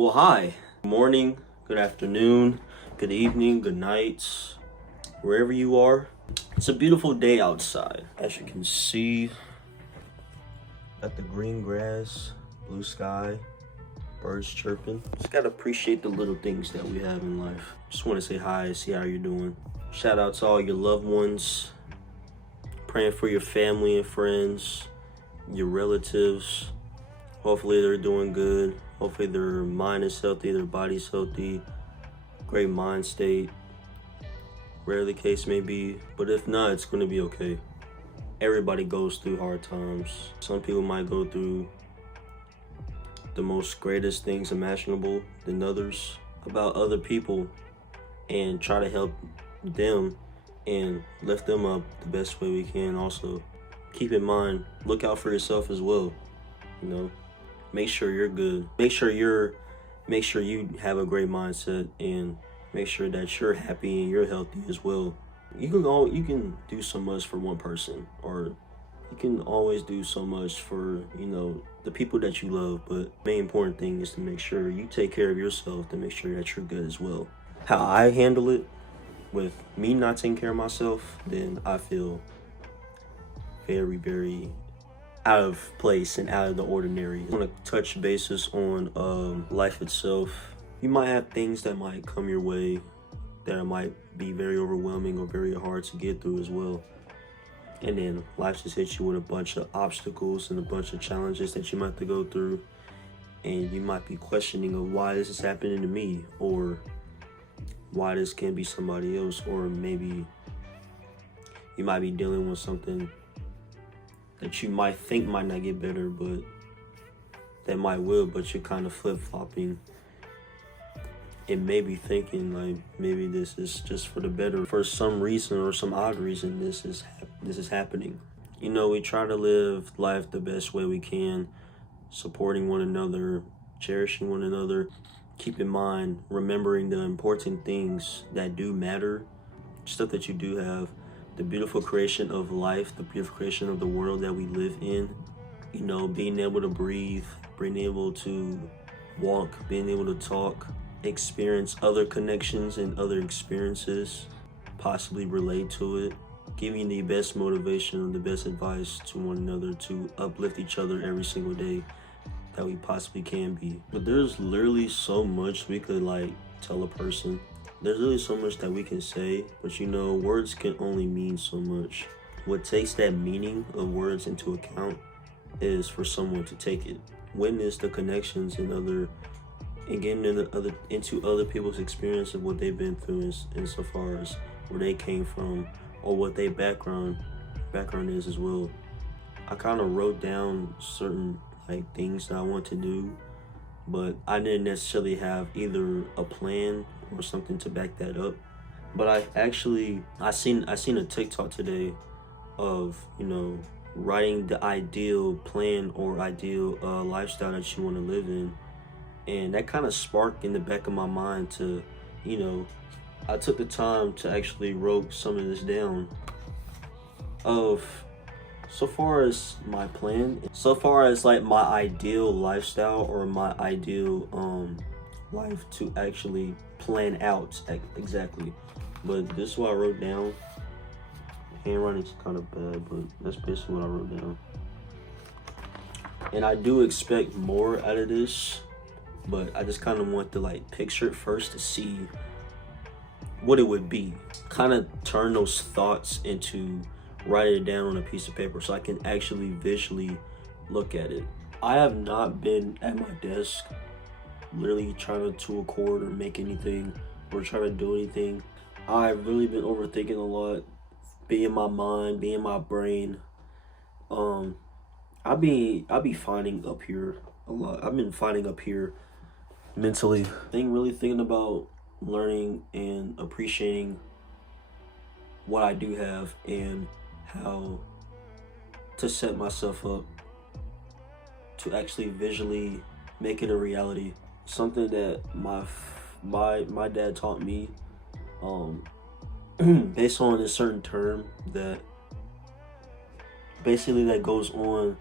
Well, hi. Good morning, good afternoon, good evening, good nights, wherever you are. It's a beautiful day outside. As you can see, got the green grass, blue sky, birds chirping. Just gotta appreciate the little things that we have in life. Just want to say hi, see how you're doing. Shout out to all your loved ones. Praying for your family and friends, your relatives. Hopefully they're doing good. Hopefully their mind is healthy, their body's healthy, great mind state, whatever the case may be. But if not, it's gonna be okay. Everybody goes through hard times. Some people might go through the most greatest things imaginable than others. About other people and try to help them and lift them up the best way we can. Also, keep in mind, look out for yourself as well, you know. Make sure you're good. Make sure you have a great mindset, and make sure that you're happy and you're healthy as well. You can do so much for one person, or you can always do so much for, the people that you love, but the main important thing is to make sure you take care of yourself, to make sure that you're good as well. How I handle it with me not taking care of myself, then I feel very, very out of place and out of the ordinary. I want to touch bases on life itself. You might have things that might come your way that might be very overwhelming or very hard to get through as well. And then life just hits you with a bunch of obstacles and a bunch of challenges that you might have to go through. And you might be questioning of why this is happening to me, or why this can't be somebody else, or maybe you might be dealing with something that you might think might not get better, but that might will, but you're kind of flip-flopping and maybe thinking like maybe this is just for the better. For some reason or some odd reason, this is happening. We try to live life the best way we can, supporting one another, cherishing one another. Keep in mind, remembering the important things that do matter, stuff that you do have, the beautiful creation of life, the beautiful creation of the world that we live in. Being able to breathe, being able to walk, being able to talk, experience other connections and other experiences, possibly relate to it, giving the best motivation and the best advice to one another to uplift each other every single day that we possibly can be. But there's literally so much we could tell a person. There's really so much that we can say, but words can only mean so much. What takes that meaning of words into account is for someone to take it, witness the connections and getting into other people's experience of what they've been through, insofar as where they came from or what their background is as well. I kind of wrote down certain things that I want to do, but I didn't necessarily have either a plan or something to back that up. But I seen a TikTok today of writing the ideal plan or ideal lifestyle that you want to live in, and that kind of sparked in the back of my mind to I took the time to actually wrote some of this down of so far as my plan, so far as my ideal lifestyle or my ideal life to actually plan out exactly. But this is what I wrote down. Handwriting's kind of bad, but that's basically what I wrote down. And I do expect more out of this, but I just kind of want to picture it first to see what it would be. Kind of turn those thoughts into writing it down on a piece of paper so I can actually visually look at it. I have not been at my desk literally trying to record or make anything or trying to do anything. I've really been overthinking a lot, be in my mind, be in my brain. I be finding up here a lot. I've been finding up here mentally. Really thinking about learning and appreciating what I do have and how to set myself up to actually visually make it a reality. Something that my dad taught me, based on a certain term that basically that goes on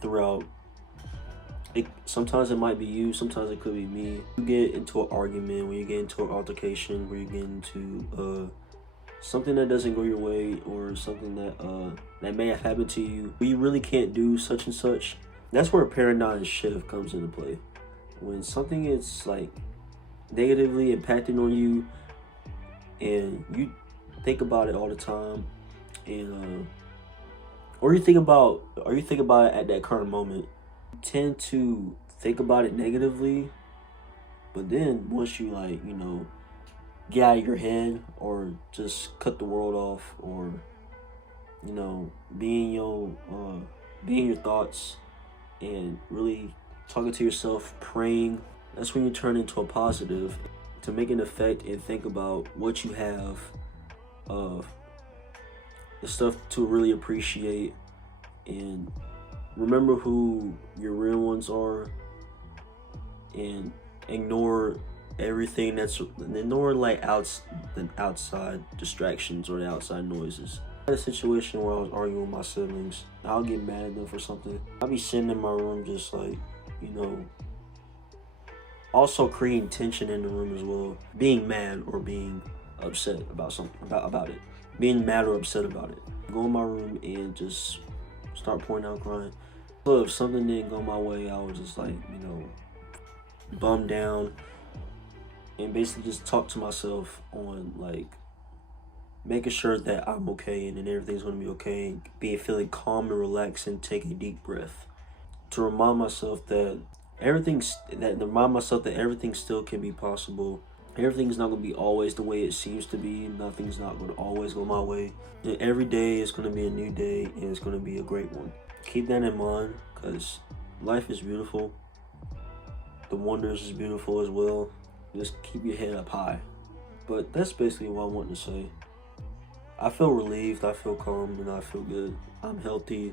throughout Sometimes it might be you, sometimes it could be me. You get into an argument, when you get into an altercation, where you get into something that doesn't go your way, or something that may have happened to you, but you really can't do such and such. That's where a paradigm shift comes into play. When something is like negatively impacting on you, and you think about it all the time, and or you think about it at that current moment, you tend to think about it negatively. But then once you get out of your head, or just cut the world off, or be in your thoughts, and really talking to yourself, praying, that's when you turn into a positive, to make an effect and think about what you have, the stuff to really appreciate, and remember who your real ones are, and ignore everything the outside distractions or the outside noises. I had a situation where I was arguing with my siblings. I'll get mad at them for something. I'll be sitting in my room just also creating tension in the room as well. Being mad or being upset about something, about it. Being mad or upset about it. Go in my room and just start pouring out crying. So if something didn't go my way, I was just bummed down, and basically just talk to myself on making sure that I'm okay, and then everything's gonna be okay, and feeling calm and relaxed, and take a deep breath to remind myself that everything still can be possible. Everything's not gonna be always the way it seems to be. Nothing's not gonna always go my way. And every day is gonna be a new day, and it's gonna be a great one. Keep that in mind, because life is beautiful. The wonders is beautiful as well. Just keep your head up high. But that's basically what I want to say. I feel relieved, I feel calm, and I feel good. I'm healthy,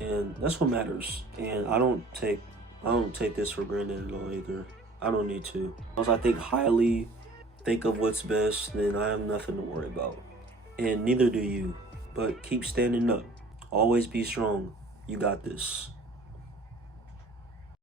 and that's what matters. And I don't take this for granted at all either. I don't need to. Once I think highly, think of what's best, then I have nothing to worry about. And neither do you. But keep standing up. Always be strong. You got this.